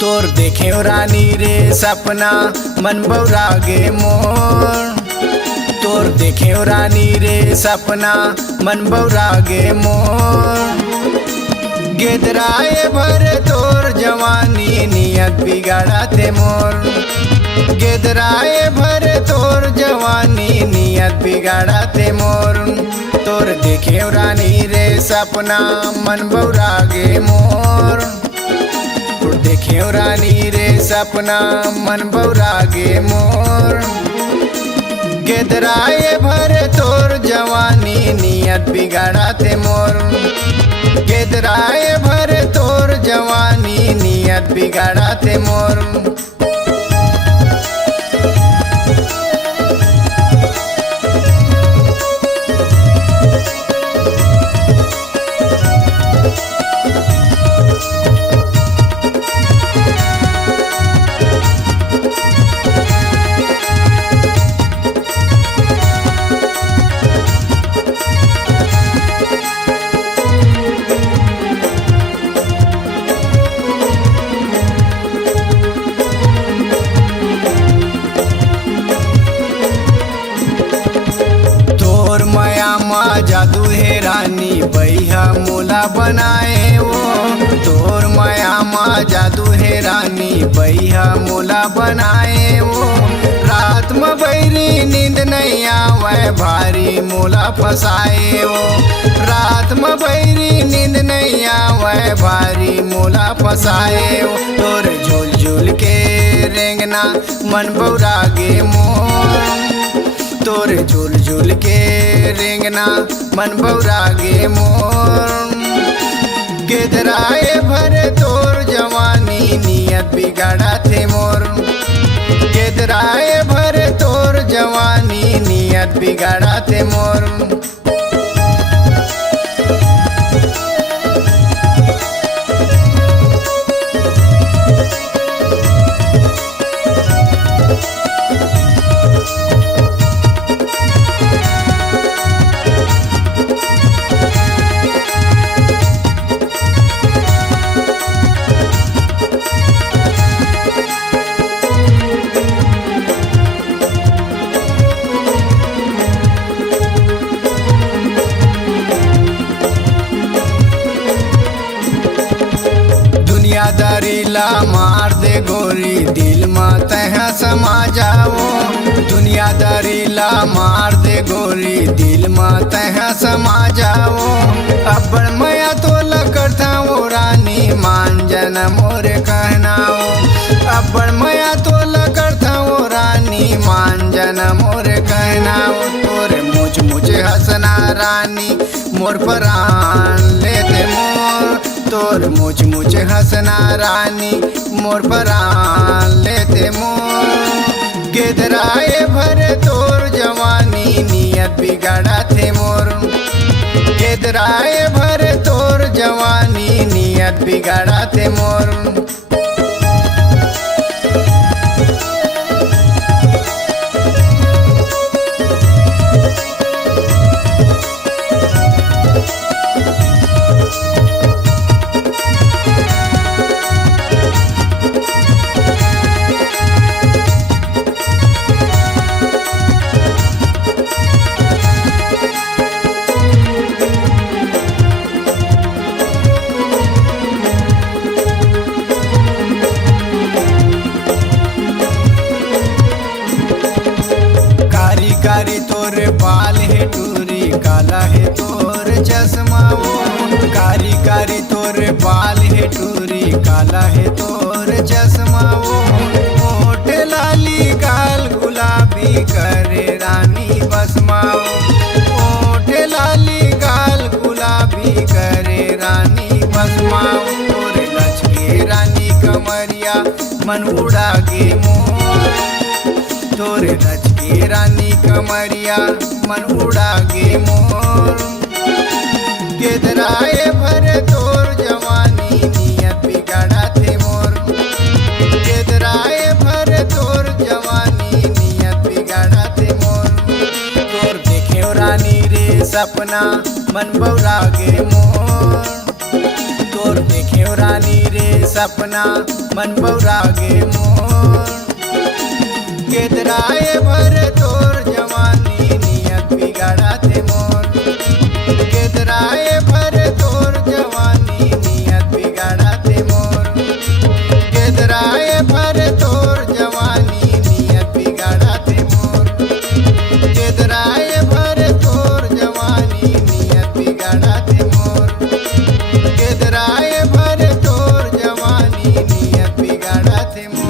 तोर देखे रानी रे सपना मन बौरागे मोर। तोर देखे रानी रे सपना मन बौरागे मोर। गेदराए भर तोर जवानी नियत बिगाड़ा थे मोर। गेदराए भर तोर जवानी नियत बिगाड़ा थे मोर। तोर देखे रानी रे सपना मन बौरागे मोर। देखे रानी रे सपना मन बौरागे मोर। गेदराए भर तोर जवानी नियत बिगाड़ा थे मोर। गेदराए भर तोर जवानी नियत बिगाड़ा थे मोर। जादू है रानी बैहा मोला बनाए वो। तोर माया माँ जादू है रानी बैहा मोला बनाए वो। रात में बैरी नींद नहीं आवे भारी मोला फसाए वो। रात में बैरी नींद नहीं आवे भारी मोला फसाए वो। तोर झूल झूल के रेंगना मन बौरागे मोर। तोर झूल झूल के रेंगना मन बौरागे मोर। गेदराए भर तोर जवानी नियत बिगाड़ा थे मोर। गेदराए भर तोर जवानी नियत बिगाड़ा थे मोर। दुनियादारी ला मार दे गोरी दिल में तहाँ समा जाओ। दुनियादारी ला मार दे गोरी दिल में तहाँ समा जाओ। अब्बड़ मया तो लकड़ता वो रानी मान जन मोरे कहनाओ। अब्बड़ मया तो लकड़ता वो रानी मान जन मोरे कहनाओ। तोरे मुझ मुझे हंसना रानी मोर परान लेते मोर। तोर मुझ मुझे हंसना रानी मोर परान लेते मोर। गेदराए भर तोर जवानी नियत बिगाड़ा थे मोर। गेदराए भर तोर जवानी नियत बिगाड़ा थे मोर। कारी तोरे बाल है टूरी काला है तोर चश्मा वो। कारी कारी तोरे बाल है टूरी काला है तोर चश्मा वो। होठ लाली गाल गुलाबी करे रानी बसमाओ। होठ लाली गाल गुलाबी करे रानी बसमाओ। तोरे लचके रानी कमरिया मन उड़ागे मोर। तोरे लचके रानी कमरिया मन उड़ागे मोर। गेदराए भर तोर जवानी नियत बिगाड़ा थे मोर। गेदराए भर तोर जवानी नियत बिगाड़ा थे मोर। तोर देखे रानी रे सपना मन बौरागे मोर। तोर देखे रानी रे सपना मन बौरागे मोर। केदराए भर तोर जवानी नियत बिगाड़ा थे मोर। केदराए भर तोर जवानी नियत बिगाड़ा थे मोर। केदराए भर तोर जवानी नियत बिगाड़ा थे मोर। केदराए भर तोर जवानी नियत बिगाड़ा थे मोर। केदराए भर तोर जवानी नियत बिगाड़ा थे मोर।